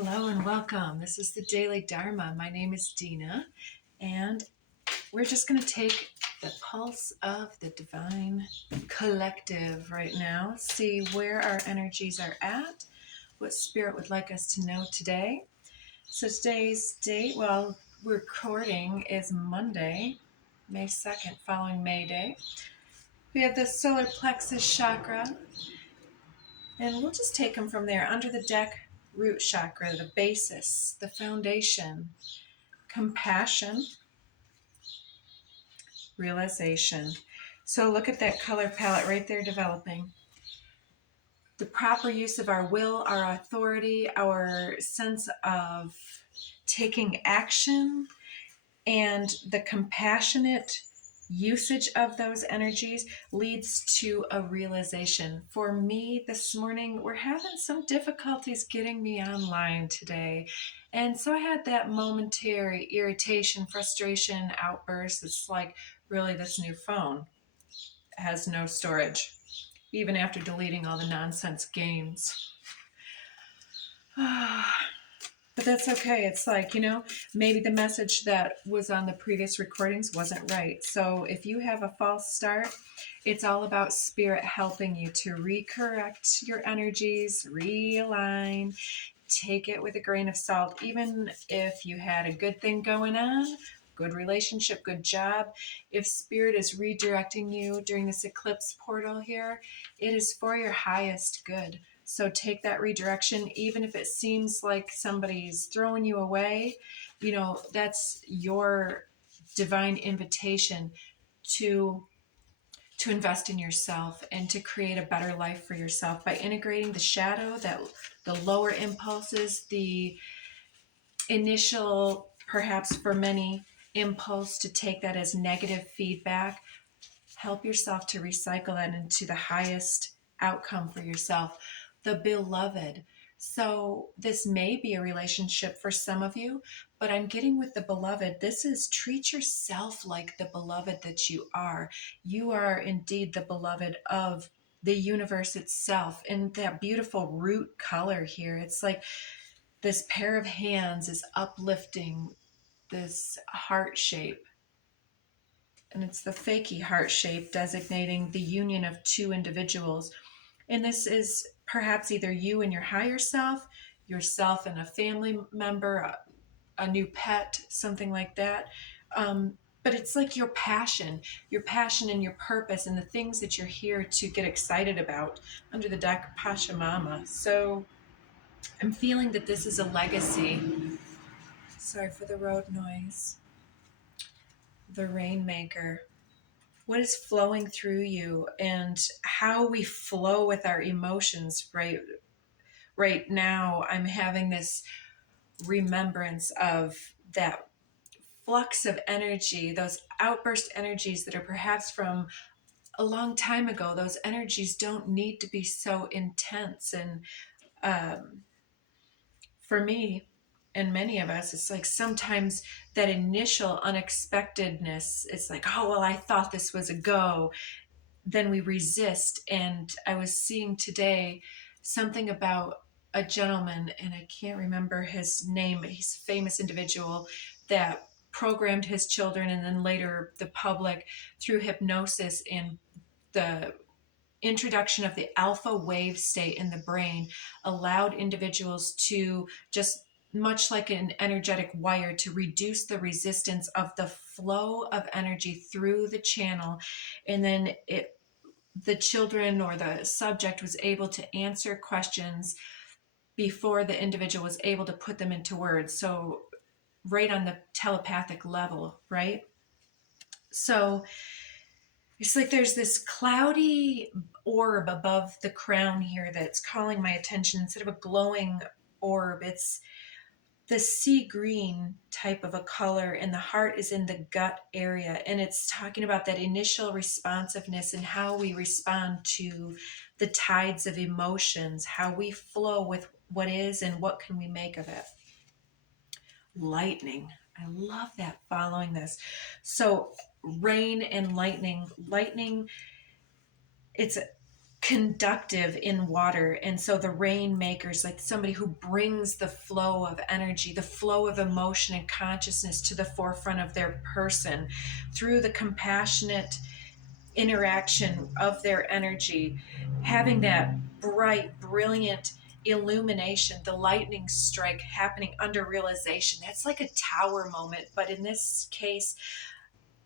Hello and welcome. This is the Daily Dharma. My name is Deana, and we're just going to take the pulse of the divine collective right now, see where our energies are at, what spirit would like us to know today. So today's date, we're recording, is Monday, May 2nd, following May Day. We have the solar plexus chakra, and we'll just take them from there. Under the deck, root chakra, the basis, the foundation, compassion, realization. So look at that color palette right there developing. The proper use of our will, our authority, our sense of taking action, and the compassionate usage of those energies leads to a realization. For me this morning, we're having some difficulties getting me online today. And so I had that momentary irritation, frustration, outburst. It's like, really, this new phone has no storage, even after deleting all the nonsense games. But that's okay. It's like, maybe the message that was on the previous recordings wasn't right. So if you have a false start, it's all about spirit helping you to recorrect your energies, realign, take it with a grain of salt. Even if you had a good thing going on, good relationship, good job, if spirit is redirecting you during this eclipse portal here, it is for your highest good. So take that redirection, even if it seems like somebody's throwing you away, that's your divine invitation to invest in yourself and to create a better life for yourself by integrating the shadow, that the lower impulses, the initial, perhaps for many, impulse to take that as negative feedback. Help yourself to recycle that into the highest outcome for yourself, the beloved. So this may be a relationship for some of you, but I'm getting with the beloved. This is treat yourself like the beloved that you are. You are indeed the beloved of the universe itself. And that beautiful root color here, it's like this pair of hands is uplifting this heart shape. And it's the fakey heart shape designating the union of two individuals. And this is perhaps either you and your higher self, yourself and a family member, a new pet, something like that. But it's like your passion and your purpose and the things that you're here to get excited about. Under the deck, Pachamama. So I'm feeling that this is a legacy. Sorry for the road noise. The Rainmaker. What is flowing through you and how we flow with our emotions right now. I'm having this remembrance of that flux of energy, those outburst energies that are perhaps from a long time ago. Those energies don't need to be so intense. And for me and many of us, it's like sometimes that initial unexpectedness, it's like, oh, well, I thought this was a go. Then we resist. And I was seeing today something about a gentleman, and I can't remember his name, but he's a famous individual that programmed his children and then later the public through hypnosis and the introduction of the alpha wave state in the brain allowed individuals to, just much like an energetic wire, to reduce the resistance of the flow of energy through the channel. And then the children or the subject was able to answer questions before the individual was able to put them into words. So right on the telepathic level, right? So it's like there's this cloudy orb above the crown here that's calling my attention. Instead of a glowing orb, it's the sea green type of a color, and the heart is in the gut area. And it's talking about that initial responsiveness and how we respond to the tides of emotions, how we flow with what is and what can we make of it. Lightning. I love that following this. So rain and lightning. Lightning, it's conductive in water. And so the rainmakers, like somebody who brings the flow of energy, the flow of emotion and consciousness to the forefront of their person through the compassionate interaction of their energy, having that bright, brilliant illumination, the lightning strike happening under realization. That's like a tower moment, but in this case,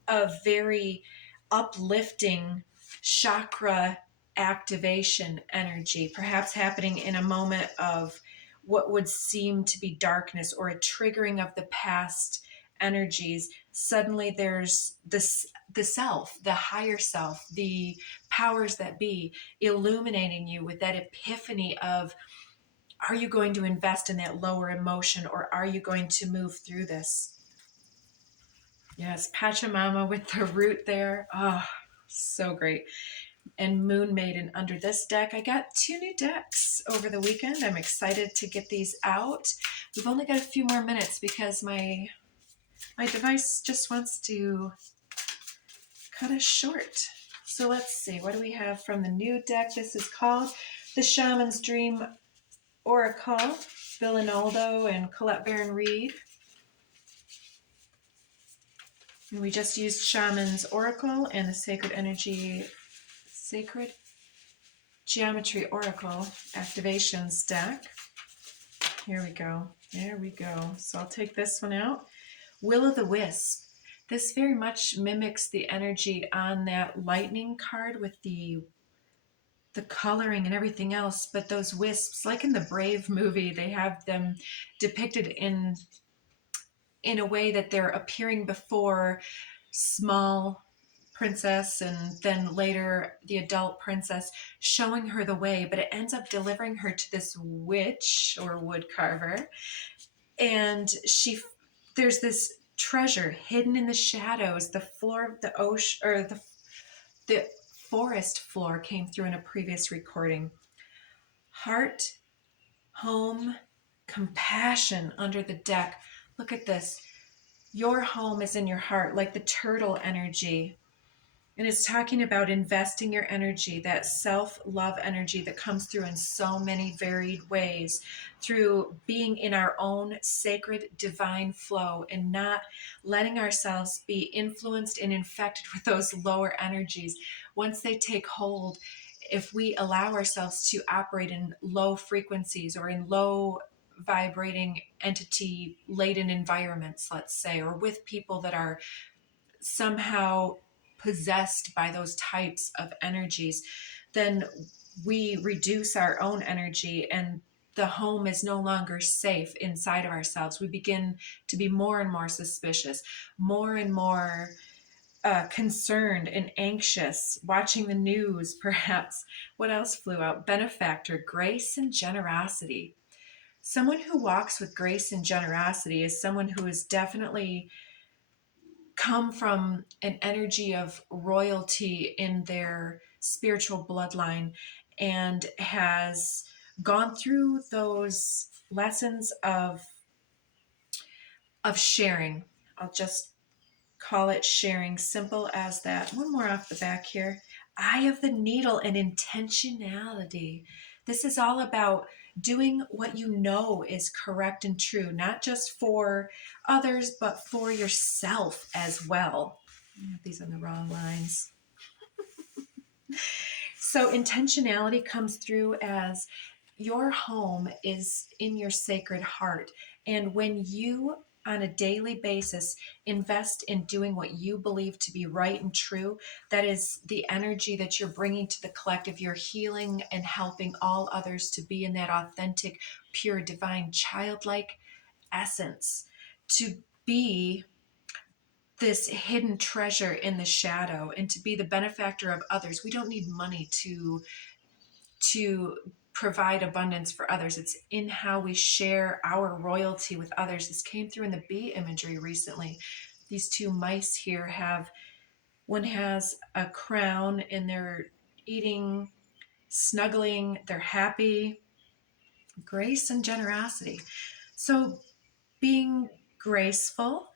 a very uplifting chakra activation energy, perhaps happening in a moment of what would seem to be darkness or a triggering of the past energies. Suddenly there's this, the self, the higher self, the powers that be illuminating you with that epiphany of, are you going to invest in that lower emotion, or are you going to move through this? Yes, Pachamama with the root there. Oh, so great. And Moon Maiden under this deck. I got 2 new decks over the weekend. I'm excited to get these out. We've only got a few more minutes because my device just wants to cut us short. So let's see, what do we have from the new deck? This is called the Shaman's Dream Oracle, Bill Inaldo and Colette Baron Reed. And we just used Shaman's Oracle and the Sacred Geometry Oracle Activations deck. Here we go. There we go. So I'll take this one out. Will-o'-the-Wisp. This very much mimics the energy on that lightning card with the coloring and everything else, but those wisps, like in the Brave movie, they have them depicted in a way that they're appearing before small princess and then later the adult princess, showing her the way, but it ends up delivering her to this witch or wood carver, and there's this treasure hidden in the shadows. The floor of the ocean, or the forest floor, came through in a previous recording. Heart, home, compassion under the deck. Look at this. Your home is in your heart, like the turtle energy. And it's talking about investing your energy, that self-love energy that comes through in so many varied ways, through being in our own sacred divine flow and not letting ourselves be influenced and infected with those lower energies. Once they take hold, if we allow ourselves to operate in low frequencies or in low vibrating entity laden environments, let's say, or with people that are somehow possessed by those types of energies, then we reduce our own energy and the home is no longer safe inside of ourselves. We begin to be more and more suspicious, more and more concerned and anxious, watching the news, perhaps. What else flew out? Benefactor, grace and generosity. Someone who walks with grace and generosity is someone who is definitely come from an energy of royalty in their spiritual bloodline and has gone through those lessons of sharing. I'll just call it sharing, simple as that. One more off the back here. Eye of the needle and intentionality. This is all about doing what you know is correct and true, not just for others, but for yourself as well. I have these on the wrong lines. So intentionality comes through as your home is in your sacred heart. And when you, on a daily basis, invest in doing what you believe to be right and true, that is the energy that you're bringing to the collective. You're healing and helping all others to be in that authentic, pure, divine, childlike essence, to be this hidden treasure in the shadow and to be the benefactor of others. We don't need money to provide abundance for others. It's in how we share our royalty with others. This came through in the bee imagery recently. These 2 mice here one has a crown and they're eating, snuggling, they're happy. Grace and generosity. So being graceful,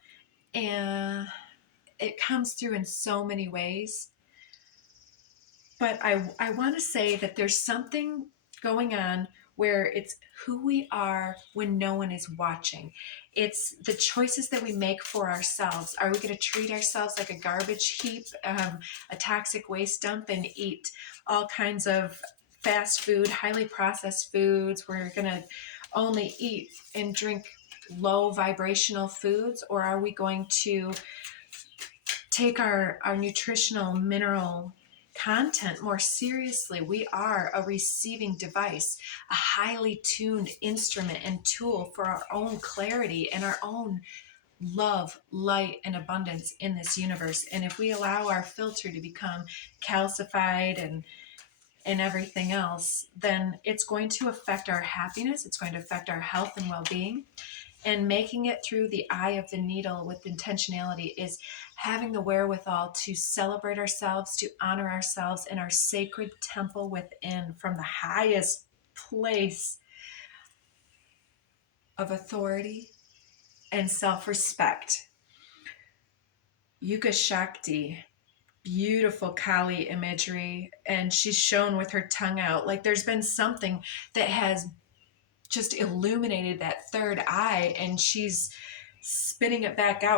and it comes through in so many ways. But I want to say that there's something going on where it's who we are when no one is watching. It's the choices that we make for ourselves. Are we going to treat ourselves like a garbage heap, a toxic waste dump, and eat all kinds of fast food, highly processed foods? We're going to only eat and drink low vibrational foods, or are we going to take our nutritional mineral content more seriously? We are a receiving device, a highly tuned instrument and tool for our own clarity and our own love, light, and abundance in this universe. And if we allow our filter to become calcified and everything else, then it's going to affect our happiness, it's going to affect our health and well-being. And making it through the eye of the needle with intentionality is having the wherewithal to celebrate ourselves, to honor ourselves in our sacred temple within, from the highest place of authority and self-respect. Yuga Shakti, beautiful Kali imagery, and she's shown with her tongue out. Like there's been something that has just illuminated that third eye, and she's spitting it back out